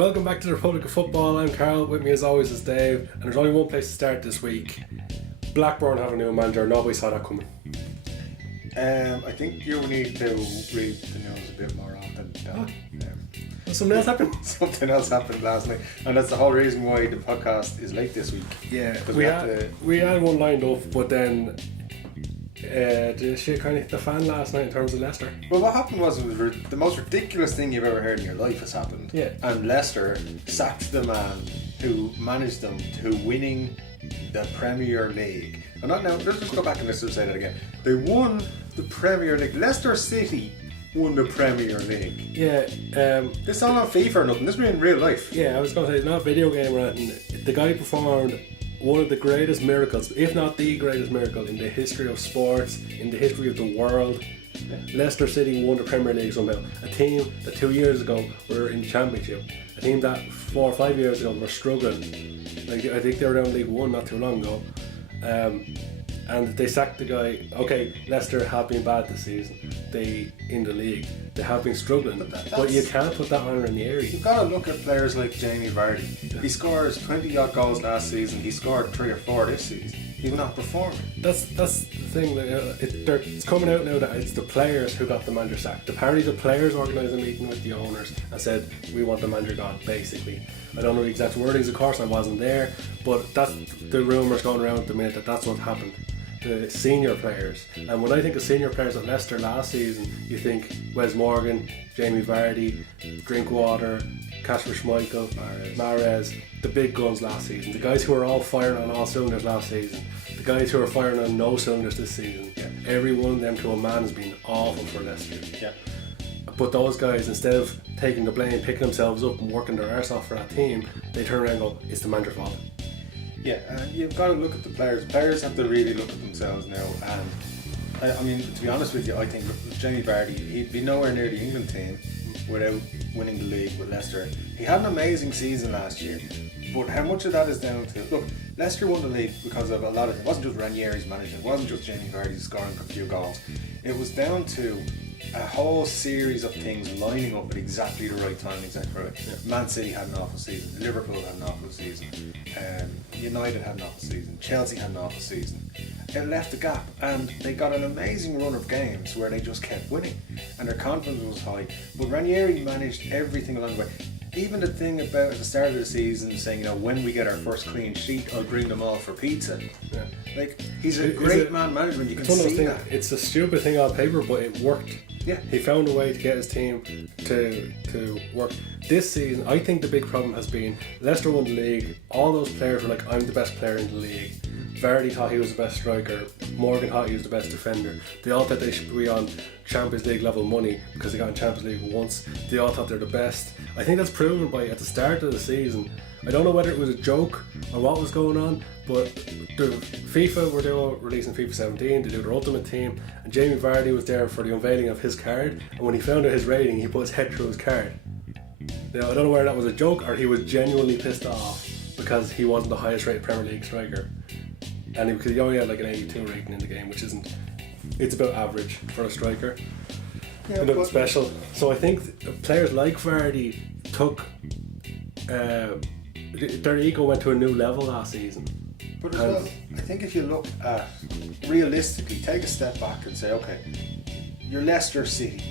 Welcome back to the Republic of Football. I'm Carl. With me as always is Dave. And there's only one place to start this week. Blackburn have a new manager. Nobody saw that coming. I think you need to read the news a bit more often. Something else happened? Something else happened last night. And that's the whole reason why the podcast is late this week. Yeah, we had one lined up, but then the shit kind of hit the fan last night in terms of Leicester. Well, what happened was the most ridiculous thing you've ever heard in your life has happened. Yeah. And Leicester sacked the man who managed them to winning the Premier League. And not now, let's just go back and let's just say that again. They won the Premier League. Leicester City won the Premier League. Yeah. This is not on FIFA or nothing. This is in real life. Yeah, I was going to say, it's not a video game or anything. The guy performed one of the greatest miracles, if not the greatest miracle in the history of sports, in the history of the world. Yeah. Leicester City won the Premier League somehow. A team that 2 years ago were in the Championship. A team that 4 or 5 years ago were struggling. Like, I think they were down in League One not too long ago. And they sacked the guy. Okay, Leicester have been bad this season. They in the league. They have been struggling. But you can't put that on Ranieri. You've got to look at players like Jamie Vardy. Yeah. He scores 20 odd goals last season. He scored 3 or 4 this season. He's not performing. That's the thing. It's coming out now that it's the players who got the manager sacked. Apparently the players organised a meeting with the owners and said, we want the manager gone, basically. I don't know the exact wordings, of course, I wasn't there, but that's the rumours going around at the minute that's what happened. The senior players. And when I think of senior players at Leicester last season, you think Wes Morgan, Jamie Vardy, Drinkwater, Kasper Schmeichel, Mahrez, the big guns last season. The guys who were all firing on all cylinders last season. The guys who are firing on no cylinders this season. Yeah. Every one of them to a man has been awful for Leicester. Yeah. But those guys, instead of taking the blame, picking themselves up and working their arse off for that team, they turn around and go, it's the manager's fault. Yeah, and you've got to look at the players. Players have to really look at themselves now. And I mean, to be honest with you, I think Jamie Vardy, he'd be nowhere near the England team without winning the league with Leicester. He had an amazing season last year, but how much of that is down to, look, Leicester won the league because of a lot of, it wasn't just Ranieri's management, it wasn't just Jamie Vardy scoring a few goals. It was down to a whole series of things lining up at exactly the right time, exactly right. Yeah. Man City had an awful season, Liverpool had an awful season, United had an awful season, Chelsea had an awful season. It left a gap, and they got an amazing run of games where they just kept winning, and their confidence was high. But Ranieri managed everything along the way. Even the thing about at the start of the season saying, when we get our first clean sheet, I'll bring them all for pizza. Yeah. Like, he's a great man management. You can see that. It's a stupid thing on paper, but it worked. Yeah. He found a way to get his team to work. This season, I think the big problem has been Leicester won the league. All those players were like, I'm the best player in the league. Vardy thought he was the best striker. Morgan thought he was the best defender. They all thought they should be on Champions League level money because they got in Champions League once. They all thought they're the best. I think that's proven by at the start of the season. I don't know whether it was a joke or what was going on, but the FIFA were releasing FIFA 17 to do their ultimate team, and Jamie Vardy was there for the unveiling of his card, and when he found out his rating, he put his head through his card. Now, I don't know whether that was a joke or he was genuinely pissed off because he wasn't the highest rated Premier League striker. And because he only had like an 82 rating in the game, which isn't, it's about average for a striker. Yeah, nothing special. So I think players like Vardy took their ego went to a new level last season. But as well, I think if you look at realistically, take a step back and say, okay, you're Leicester City.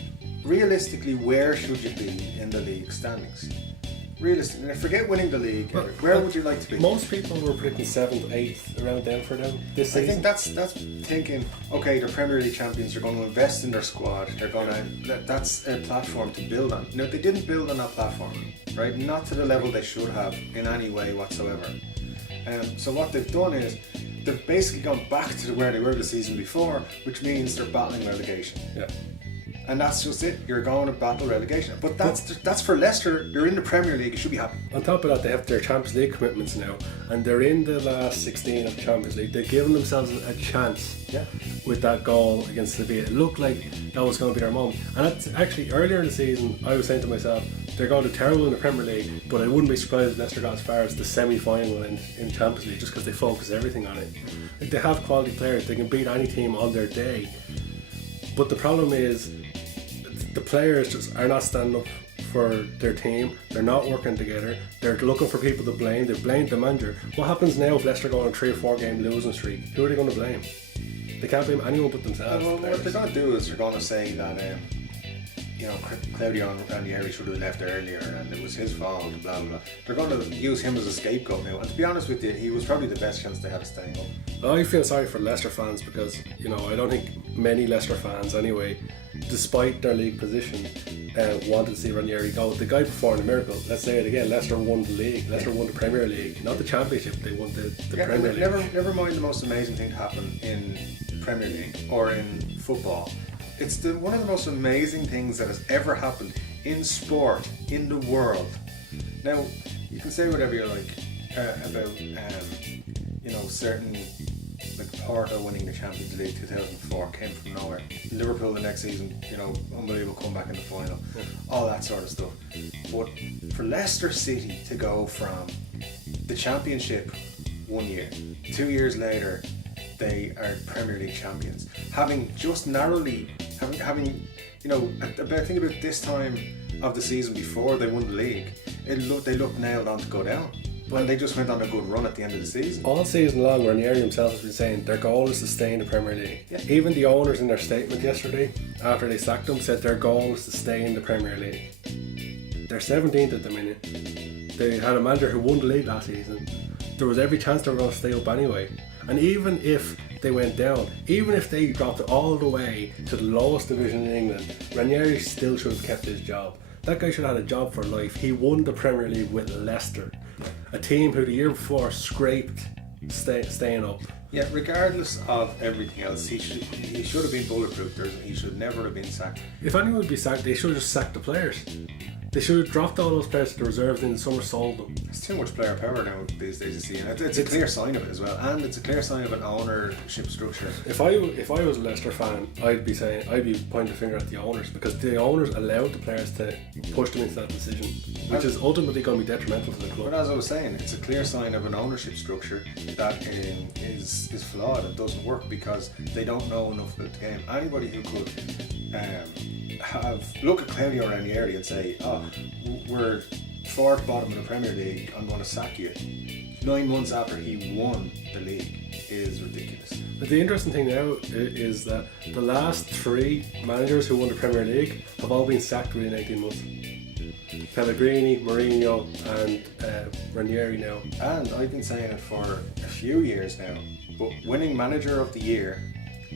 Realistically, where should you be in the league standings? Realistically, forget winning the league. Where would you like to be? Most people were predicting 7th, 8th, around them for them this season. I think that's thinking, okay, the Premier League champions are going to invest in their squad. They're going to, that's a platform to build on. No, they didn't build on that platform, right? Not to the level they should have in any way whatsoever. So what they've done is they've basically gone back to where they were the season before, which means they're battling relegation. Yeah. And that's just it. You're going to battle relegation. But that's for Leicester. They're in the Premier League. You should be happy. On top of that, they have their Champions League commitments now, and they're in the last 16 of the Champions League. They've given themselves a chance with that goal against Sevilla. It looked like that was going to be their moment. And that's actually earlier in the season, I was saying to myself, they're going to do terrible in the Premier League, but I wouldn't be surprised if Leicester got as far as the semi-final in Champions League just because they focus everything on it. Like, they have quality players. They can beat any team on their day. But the problem is the players just are not standing up for their team. They're not working together. They're looking for people to blame. They blamed the manager. What happens now if Leicester go on a 3 or 4 game losing streak? Who are they going to blame? They can't blame anyone but themselves. Well, what they're going to do is they're going to say that Claudio and Ranieri should have left earlier and it was his fault and blah blah blah. They're going to use him as a scapegoat now, and to be honest with you, he was probably the best chance they had of staying up. Well, I feel sorry for Leicester fans because, I don't think many Leicester fans anyway, despite their league position, wanted to see Ranieri go. The guy performed a miracle. Let's say it again, Leicester won the league. Leicester won the Premier League, not the Championship. They won the Premier League. Never mind the most amazing thing to happen in Premier League or in football. It's one of the most amazing things that has ever happened in sport, in the world. Now, you can say whatever you like about, certain, like Porto winning the Champions League 2004 came from nowhere. Liverpool the next season, unbelievable comeback in the final, all that sort of stuff. But for Leicester City to go from the Championship 1 year, 2 years later, they are Premier League champions, having just narrowly, I think about this time of the season before they won the league, they looked nailed on to go down. And they just went on a good run at the end of the season. All season long, Ranieri himself has been saying their goal is to stay in the Premier League. Yeah. Even the owners in their statement yesterday, after they sacked him, said their goal is to stay in the Premier League. They're 17th at the minute. They had a manager who won the league last season. There was every chance they were going to stay up anyway. And even if they went down, even if they dropped all the way to the lowest division in England, Ranieri still should have kept his job. That guy should have had a job for life. He won the Premier League with Leicester, a team who the year before scraped staying up. Yeah, regardless of everything else, he should have been bulletproof. He should never have been sacked. If anyone would be sacked, they should have just sacked the players. They should have dropped all those players to the reserves in the summer, sold them. It's too much player power now these days, you see, and it's a clear sign of it as well, and it's a clear sign of an ownership structure. If I was a Leicester fan, I'd be pointing the finger at the owners, because the owners allowed the players to push them into that decision, which is ultimately going to be detrimental to the club. But as I was saying, it's a clear sign of an ownership structure that is flawed and doesn't work because they don't know enough about the game. Anybody who could look at Claudio Ranieri and say, we're fourth bottom of the Premier League, I'm going to sack you 9 months after he won the league is ridiculous. But the interesting thing now is that the last 3 managers who won the Premier League have all been sacked within 18 months. Pellegrini, Mourinho and Ranieri now. And I've been saying it for a few years now, but winning manager of the year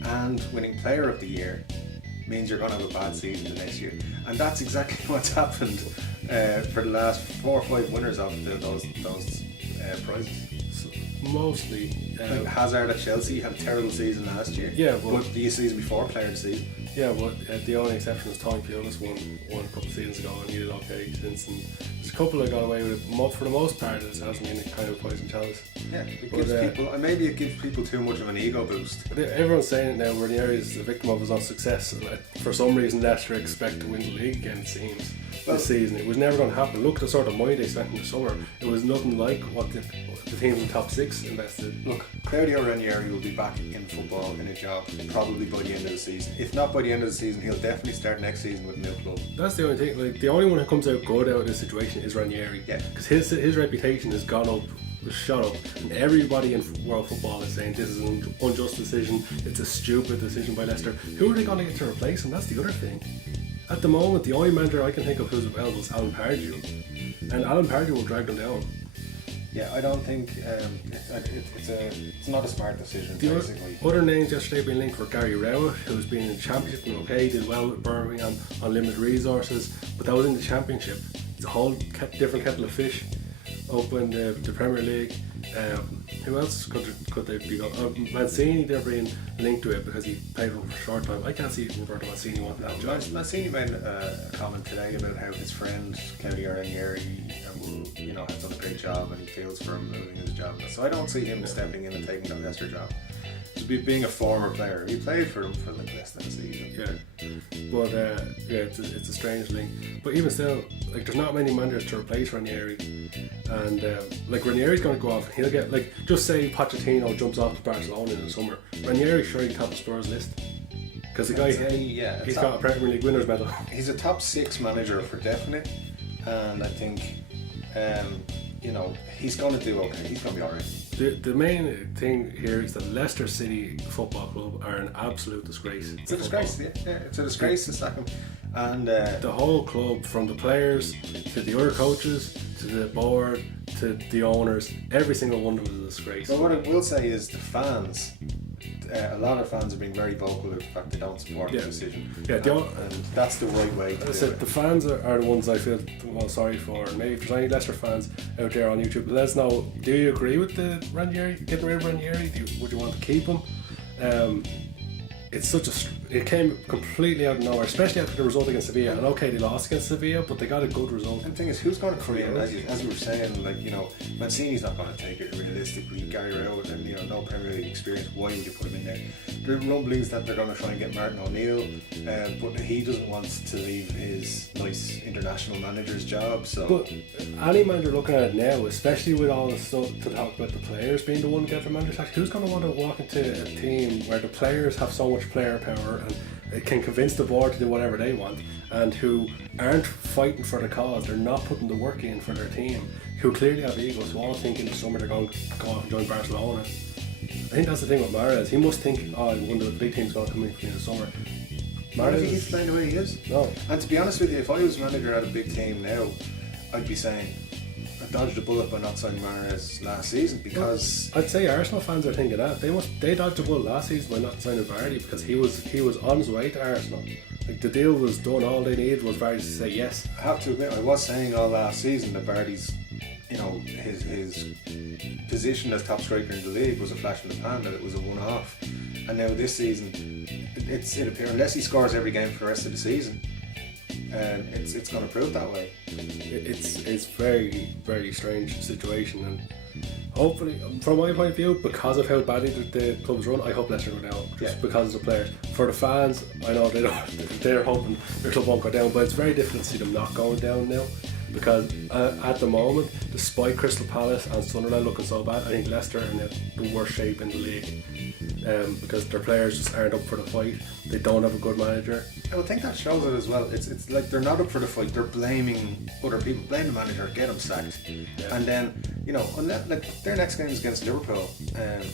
and winning player of the year means you're going to have a bad season the next year, and that's exactly what's happened for the last 4 or 5 winners of those prizes. Mostly like Hazard at Chelsea had a terrible season last year. Yeah, but the season before player of the season. Yeah, but the only exception was Tony Pulis won a couple of seasons ago, and he did okay since. And there's a couple that got away with it. For the most part, it hasn't been kind of poison chalice. Yeah, it gives people, and maybe it gives people too much of an ego boost. Everyone's saying it now. Ranieri is the victim of his own success. For some reason, Leicester expect to win the league again. It seems this season it was never going to happen. Look at the sort of money they spent in the summer. It was nothing like what the teams in the top 6 invested. Look, Claudio Ranieri will be back in football in a job probably by the end of the season. If not by the end of the season, he'll definitely start next season with a new club. That's the only thing. Like, the only one who comes out good out of this situation is Ranieri. Yeah. Because his reputation has gone up, shot up, and everybody in world football is saying this is an unjust decision. It's a stupid decision by Leicester. Who are they going to get to replace him? That's the other thing. At the moment, the only manager I can think of who's available is Alan Pardew, and Alan Pardew will drag them down. Yeah, I don't think it's not a smart decision. The basically, other names yesterday being linked were Gary Rowett, who's been in the Championship and did well with Birmingham on limited resources, but that was in the Championship. It's a whole different kettle of fish up in the Premier League. Who else could they be? Mancini, they're being linked to it because he played for him for a short time. I can't see Roberto Mancini wanting that job. Mancini made a comment today about how his friend Claudio Ranieri has done a great job and he feels for him losing his job. So I don't see him stepping in and taking that Leicester job. To be being a former player, he played for them for like less than a season. Yeah, but it's a strange link. But even still, like, there's not many managers to replace Ranieri, and like Ranieri's going to go off. He'll get, like, just say Pochettino jumps off to Barcelona in the summer. Ranieri sure he'd top the Spurs list. Because the guy, he's got a Premier League winners medal. He's a top 6 manager for definite, and I think, you know, he's going to do okay. He's going to be alright. The main thing here is that Leicester City Football Club are an absolute disgrace. It's a disgrace, yeah. It's a disgrace to sack him. And the whole club, from the players to the other coaches to the board to the owners, every single one of them is a disgrace. But what I will say is the fans, a lot of fans are being very vocal of the fact they don't support the decision. Yeah, and that's the right way to do it. The fans are the ones I feel sorry for. And maybe if there's any Leicester fans out there on YouTube, let us know, do you agree with the Ranieri, getting rid of Ranieri? Would you want to keep him? It's it came completely out of nowhere, especially after the result against Sevilla. And okay, they lost against Sevilla, but they got a good result. And the thing is, who's going to come in? As we were saying, like, you know, Mancini's not going to take it realistically. Gary Rowett, and, you know, no Premier League experience. Why would you put him in there? There are rumblings that they're going to try and get Martin O'Neill, but he doesn't want to leave his nice international manager's job. So, but any manager looking at it now, especially with all the stuff to talk about the players being the one to get the manager sacked, who's going to want to walk into a team where the players have so much player power and it can convince the board to do whatever they want, and who aren't fighting for the cause? They're not putting the work in for their team, who clearly have egos, who all think in the summer they're going to go off and join Barcelona. I think that's the thing with Mahrez. He must think, one of the big teams going to come in the summer. Mahrez, he's playing the way he is. No. And to be honest with you, if I was manager at a big team now, I'd be saying, I dodged a bullet by not signing Mahrez last season, because I'd say Arsenal fans are thinking that they dodged a bullet last season by not signing Vardy, because he was on his way to Arsenal. Like, the deal was done. All they needed was Vardy to say yes. I have to admit, I was saying all last season that Vardy's, you know, his position as top striker in the league was a flash in the pan, that it was a one-off. And now this season, it appears, unless he scores every game for the rest of the season, it's going to prove that way. It's very, very strange situation, and hopefully, from my point of view, because of how badly the club's run, I hope Leicester go down just because of the players. For the fans, I know they're hoping their club won't go down, but it's very difficult to see them not going down now, because at the moment, despite Crystal Palace and Sunderland looking so bad, I think Leicester are in the worst shape in the league, because their players just aren't up for the fight. They don't have a good manager. I would think that shows it as well. It's like they're not up for the fight. They're blaming other people, blame the manager, get him sacked, and then, you know, unless, like, their next game is against Liverpool,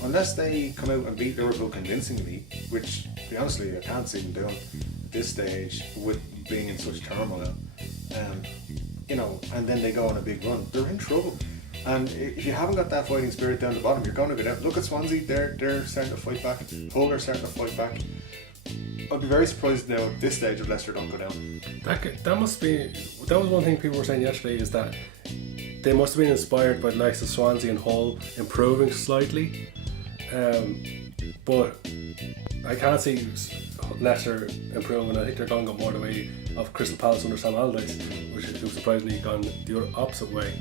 unless they come out and beat Liverpool convincingly, which, to be honest with you, I can't see them doing at this stage with being in such turmoil, you know, and then they go on a big run, they're in trouble. And if you haven't got that fighting spirit down the bottom, you're going to go down. Look at Swansea, they're starting to fight back. Hull are starting to fight back. I'd be very surprised now at this stage if Leicester don't go down. That was one thing people were saying yesterday, is that they must have been inspired by the likes of Swansea and Hull improving slightly, but I can't see Leicester improving. I think they're going to go more the way of Crystal Palace under Sam Allardyce, which has surprisingly gone the opposite way.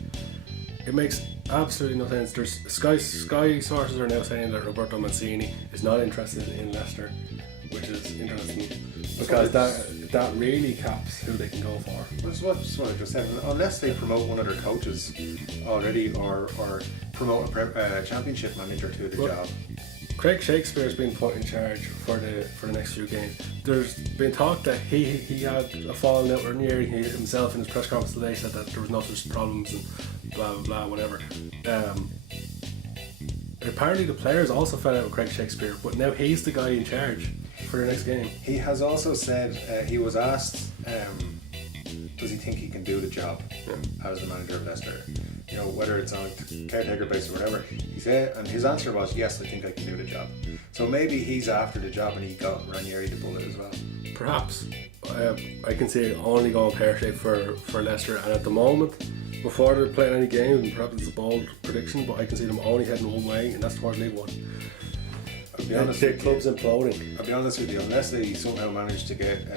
It makes absolutely no sense. There's Sky sources are now saying that Roberto Mancini is not interested in Leicester, which is interesting, because that really caps who they can go for. That's what I just said. Unless they promote one of their coaches already, or promote a championship manager to the job. Craig Shakespeare's been put in charge for the next few games. There's been talk that he had a falling out with Ranieri. He himself in his press conference today said that there was no such problems and blah blah blah whatever. Apparently the players also fell out with Craig Shakespeare, but now he's the guy in charge for the next game. He has also said, he was asked, does he think he can do the job as the manager of Leicester? You know, whether it's on caretaker basis or whatever. He said, and his answer was, yes, I think I can do the job. So maybe he's after the job and he got Ranieri the bullet as well. Perhaps. I can see it only going pear-shaped for Leicester, and at the moment, before they're playing any games, and perhaps it's a bold prediction, but I can see them only heading one way, and that's towards League One. I'll be honest, the club's imploding. I'll be honest with you, unless they somehow manage to get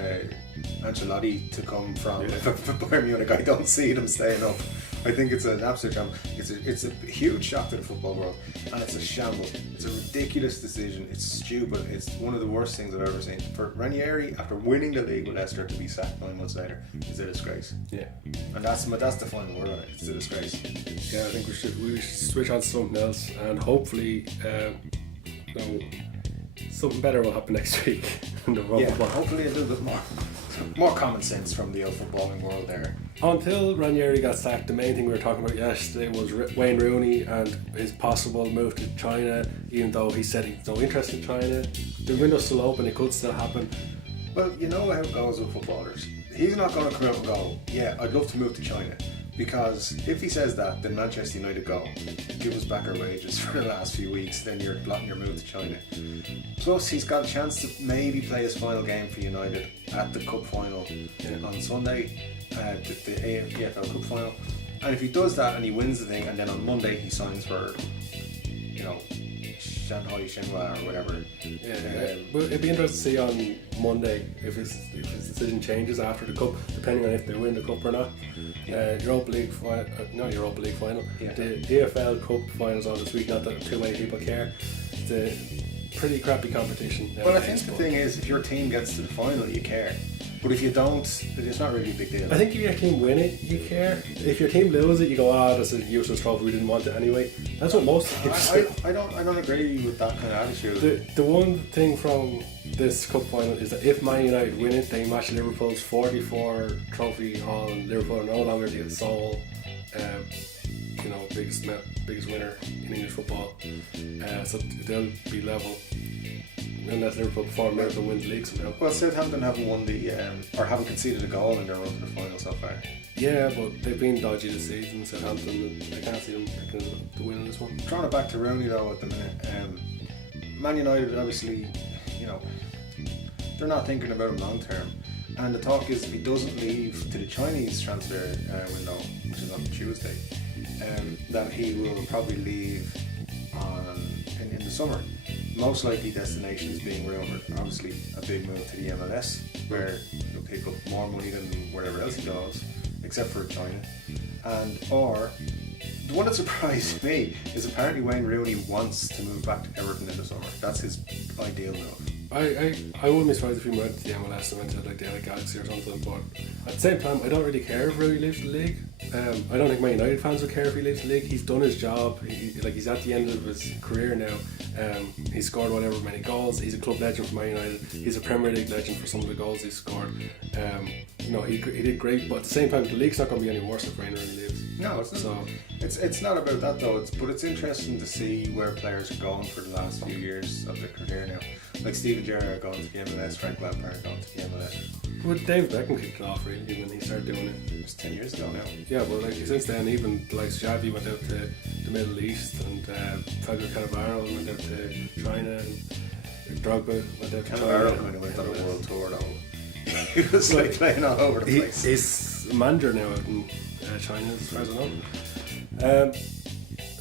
Ancelotti to come from Bayern Munich, I don't see them staying up. I think it's an absolute shambles. It's a huge shock to the football world, and it's a shambles. It's a ridiculous decision. It's stupid. It's one of the worst things I've ever seen. For Ranieri, after winning the league with Leicester, to be sacked 9 months later is a disgrace. Yeah, and that's the final word on it. It's a disgrace. Yeah, I think we should switch on to something else, and hopefully, something better will happen next week. in the world Yeah, football. hopefully a little bit more common sense from the footballing world there. Until Ranieri got sacked, the main thing we were talking about yesterday was Wayne Rooney and his possible move to China, even though he said he's no interest in China. The window's still open, it could still happen. Well, you know how it goes with footballers. He's not going to come out and go, yeah, I'd love to move to China. Because if he says that, then Manchester United go, give us back our wages for the last few weeks, then you're blocking your move to China. Plus, he's got a chance to maybe play his final game for United at the Cup final on Sunday, the EFL Cup final. And if he does that and he wins the thing, and then on Monday he signs for, Shanghai Shenhua or whatever. Well, it'd be interesting to see on Monday if his decision changes after the cup, depending on if they win the cup or not. Europa League final. Yeah. The EFL Cup finals on this week. Not that too many people care. It's a pretty crappy competition. Well, I think the thing is, if your team gets to the final, you care. But if you don't, it's not really a big deal. I think if your team win it, you care. If your team lose it, you go, that's a useless trophy, we didn't want it anyway. That's what most teams do. I don't agree with that kind of attitude. The one thing from this cup final is that if Man United win it, they match Liverpool's 44 trophy haul, and Liverpool are no longer the sole biggest winner in English football. So they'll be level. Unless Liverpool perform miracle and wins the league somehow. Well, Southampton haven't won or haven't conceded a goal in their run to the final so far. Yeah, but they've been dodgy this season, Southampton, and I can't see them picking the win in this one. Throwing it back to Rooney though at the minute, Man United obviously, they're not thinking about him long term. And the talk is if he doesn't leave to the Chinese transfer window, which is on Tuesday, that he will probably leave in the summer. Most likely destination is being rumoured. Obviously, a big move to the MLS, where he'll pick up more money than wherever else he goes, except for China. Or the one that surprised me is apparently Wayne Rooney wants to move back to Everton in the summer. That's his ideal move. I wouldn't be surprised if he went to the MLS and went to like the LA Galaxy or something, but at the same time I don't really care if Rooney leaves the league. I don't think Man United fans would care if he leaves the league. He's done his job. He's at the end of his career now. He's scored whatever many goals. He's a club legend for Man United. He's a Premier League legend for some of the goals he's scored. He did great, but at the same time the league's not going to be any worse if Wayne Rooney leaves. No, it's not about that though. But it's interesting to see where players are going for the last few years of their career now. Like Steven Gerrard going to the MLS, Frank Lampard going to the MLS. Well, David Beckham kicked it off really when he started doing it. It was 10 years ago now. Yeah, but since then, even like Xavi went out to the Middle East, and Fabio Cannavaro went out to China, and Drogba went out to China. Cannavaro kind of went on a world tour though. He was like playing all over the place. He's a manager now out in China, as far as I know.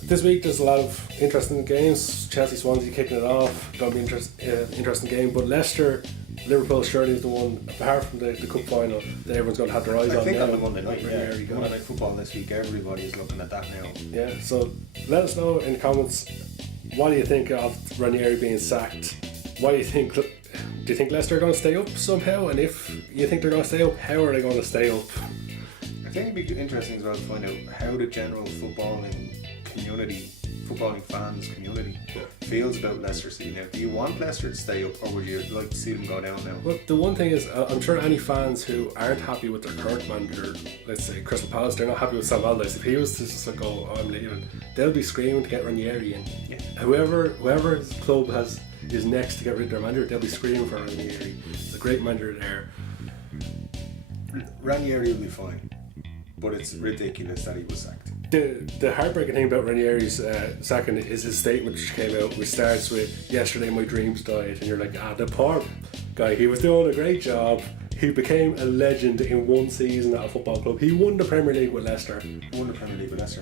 This week there's a lot of interesting games. Chelsea Swansea kicking it off, going to be interesting game. But Leicester Liverpool surely is the one, apart from the cup final, that everyone's going to have their eyes on. I think now. on the Monday night, Monday night football this week, everybody is looking at that now. Yeah, so let us know in the comments, what do you think of Ranieri being sacked? What do you think? Do you think Leicester are going to stay up somehow? And if you think they're going to stay up, how are they going to stay up? I think it'd be interesting as well to find out how the general footballing fans community feels about Leicester City now. Do you want Leicester to stay up, or would you like to see them go down now? Well, the one thing is, I'm sure any fans who aren't happy with their current manager, let's say Crystal Palace, they're not happy with Sam Allardyce. If he was to just like go, I'm leaving, they'll be screaming to get Ranieri in. Yeah. Whoever's club is next to get rid of their manager, they'll be screaming for Ranieri. It's a great manager there. Ranieri will be fine, but it's ridiculous that he was sacked. The heartbreaking thing about Ranieri's sacking is his statement which came out, which starts with, "Yesterday my dreams died," and you're like, the poor guy, he was doing a great job. He became a legend in one season at a football club. He won the Premier League with Leicester. And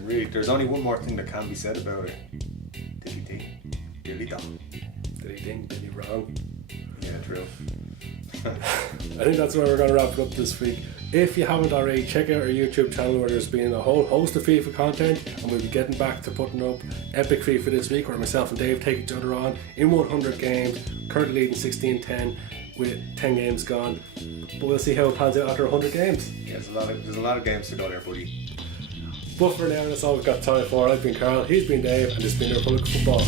really, there's only one more thing that can be said about it. Did he ding? Did he dong? Did he ding? Did he wrong? Yeah, true. I think that's where we're going to wrap it up this week. If you haven't already, check out our YouTube channel where there's been a whole host of FIFA content, and we'll be getting back to putting up epic FIFA this week, where myself and Dave take each other on in 100 games, currently leading 16-10 with 10 games gone, but we'll see how it pans out after 100 games. Yeah, there's a lot of games to go there, buddy. But for now, that's all we've got time for. I've been Carl, he's been Dave, and this has been Republic of Football.